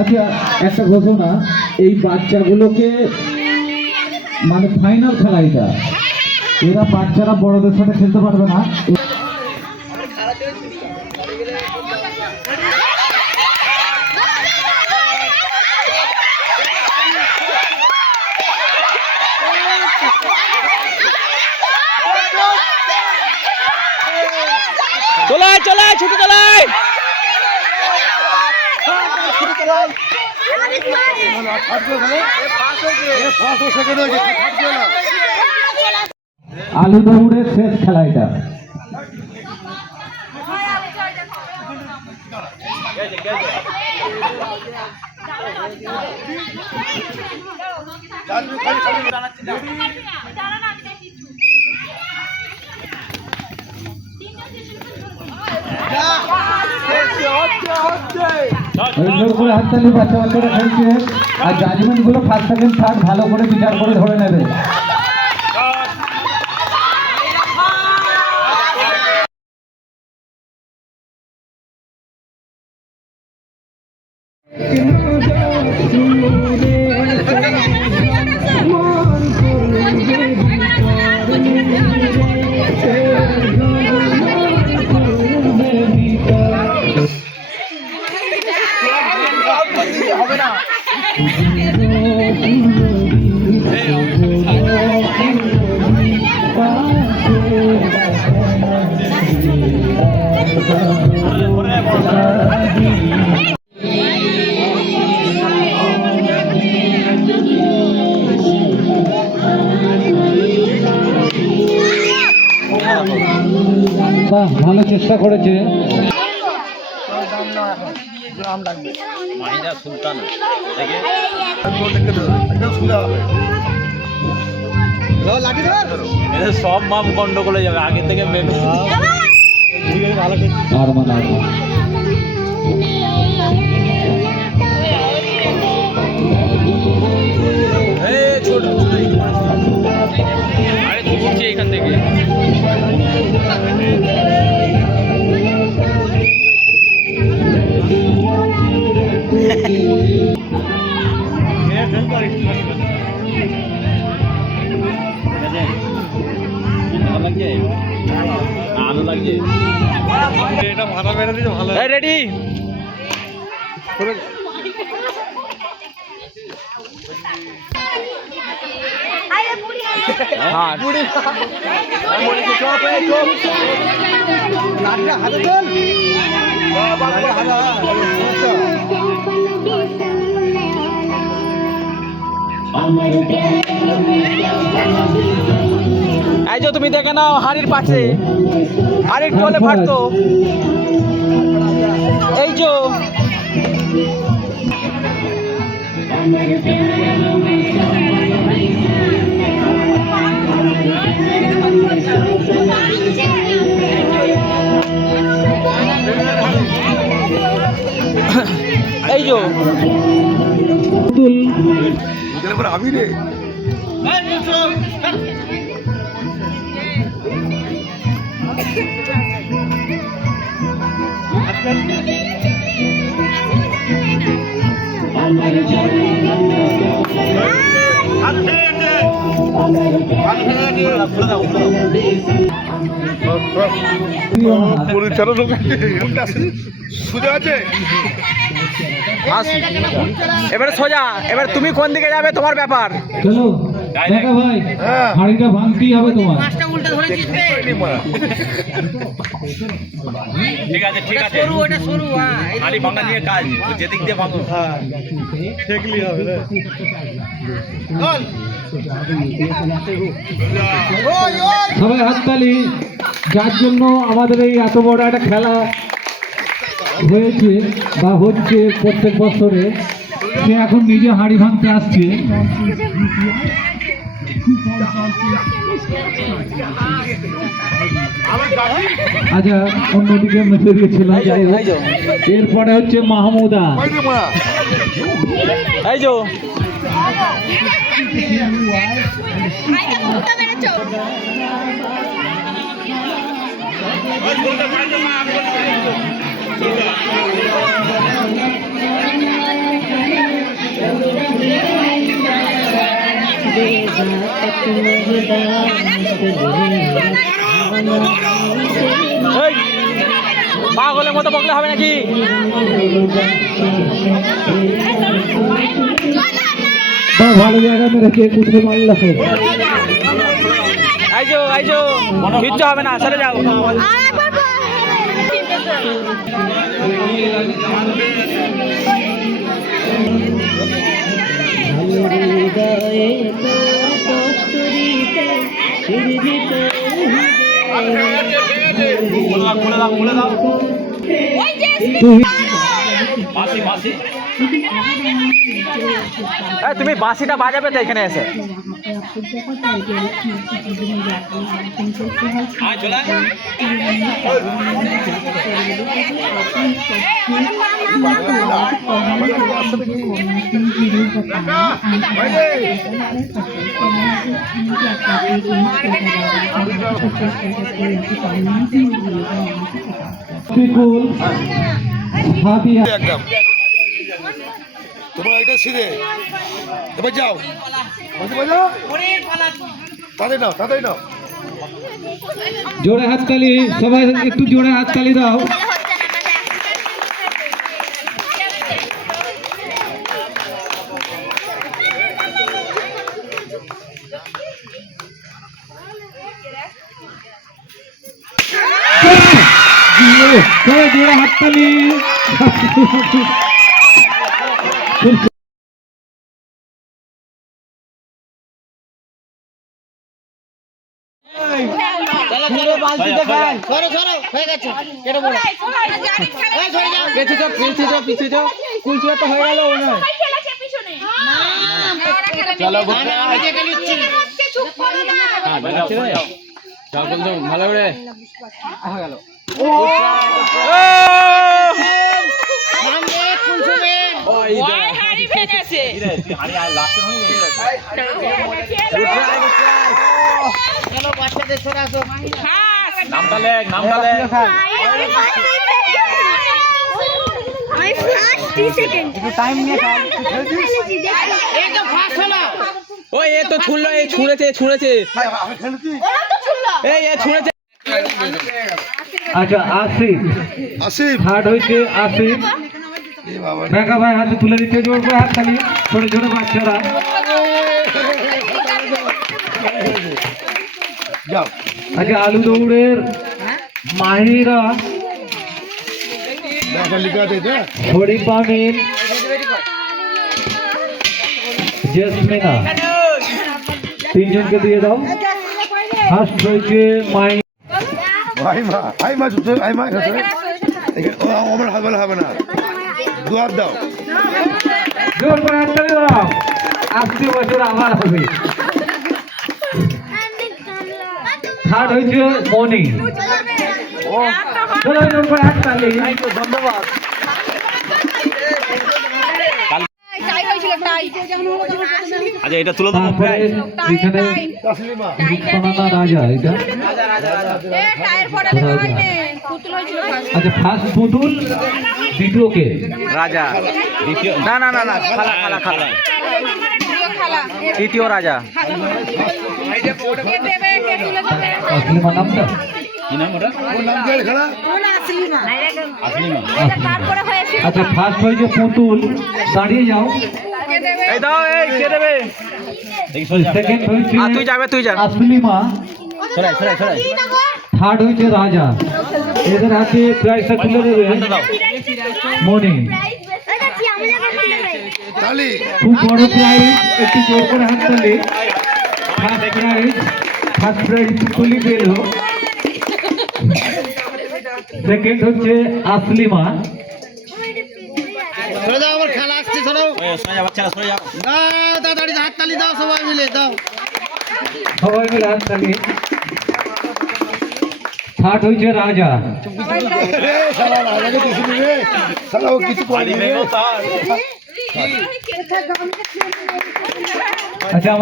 আচ্ছা, একটা ঘোষণা, এই বাচ্চাগুলোকে মানে ফাইনাল খেলা এটা, এরা বাচ্চারা বড়দের সাথে খেলতে পারবে না। চলাই চলাই ছুটি চলাই আলু দৌড়ের শেষ খেলা এটা। হাততালি, বাচ্চা বাচ্চারা খেলছে, আর জাজমেন্ট গুলো ফার্স্ট সেকেন্ড থার্ড ভালো করে বিচার করে ধরে নেবে। বাহ, ভালো চেষ্টা করেছে। সব মাপ গন্ডগোলে যাবে আগে থেকে ভেবে। আর মানে এখান থেকে আলো লাগছে, এটা ভালো মেরে দিচ্ছে। ভালো রেডি এই যে তুমি দেখে নাও হাড়ির পাশে হাড়ির টলে ফাটতো। এই যে এই যে আমি রে সোজা আছে। এবারে সোজা, এবার তুমি কোন দিকে যাবে তোমার ব্যাপার। চলো দেখা ভাই, হাড়িটা ভাঙতেই হবে তোমার। ঠিক আছে ঠিক আছে, সরু ওটা সরু, হাড়ি ভাঙা নিয়ে কাজ, যেদিক দিয়ে ভাঙো দেখলি হবে। সবাই হাততালি, যার জন্য আমাদের এই এত বড় একটা খেলা হয়েছে বা হচ্ছে প্রত্যেক বছরে, সে এখন নিজে হাড়ি ভাঙতে আসছে। আচ্ছা, অন্যদিকে মেতে দিয়েছিলাম। এরপরে হচ্ছে মাহমুদা। এই যে পাগলের মতো বকলে হবে নাকি? ভালো জায়গা মেরেছে, কুটে মারল। আইজো কিচ্ছু হবে না, সরে যাও। তুমি বাঁশিটা বাজাবে তো এখানে এসে। একদম তোমার এটা সিধে এবার যাও তাড়াতাড়ি নাও জোরে হাততালি, সবাই একটু জোরে হাততালি দাও। জোরে হাততালি। আচ্ছা, আসিফ হার্ড হয়েছে। আসিফ দেখা ভাই হাতে তুলে দিচ্ছে, জোর করে হাত তালি। ছোট ছোট বাচ্চারা আচ্ছা, আলু দৌড়ের মাহিরা, শরীফ আমিন, জেসমিনা, তিনজনকে দিয়ে দাও। ফার্স্ট হয়েছে আমার হাত বলা হবে না, দুয়ার দাও। জোর করে হাত তালি দাও। 80 বছর আবার হবে। থার্ড হয়েছে মনি। জোর করে হাত তালি। ধন্যবাদ। আচ্ছা, এটা তুলে দেবো। এখানে রাজা, এটা আচ্ছা, ফার্স্ট পুতুল, দ্বিতীয়কে রাজা, দ্বিতীয় না না না না খালা খালা খালা, তৃতীয় রাজা। আসলিমা নামটা কি নাম ওটা? আচ্ছা, ফার্স্ট হয়েছে পুতুল, দাঁড়িয়ে যাও। এই দাও, এই কে দেবে? সেকেন্ড হয়েছে তুই যাবে, তুই যা। আসলিমা। সরাই সরাই সরাই। থার্ড হয়েছে রাজা। এদের হাতে প্রাইজটা তুলে দেবে মনি। খুব বড় প্রাইজ, একটু জোর করে হাত তালি। ফার্স্ট প্রাইজ পুতুলি পেল। সেকেন্ড হচ্ছে আসলিমা। আমার খেলা আসছে, সরাও। সরে যা বাচ্চারা, সরে যাও। তাড়াতাড়ি হাত তালি দাও, সবাই মিলে দাও। সবাই মিলে হাত তালি। থার্ড হয়েছে রাজা। কিছু আচ্ছা।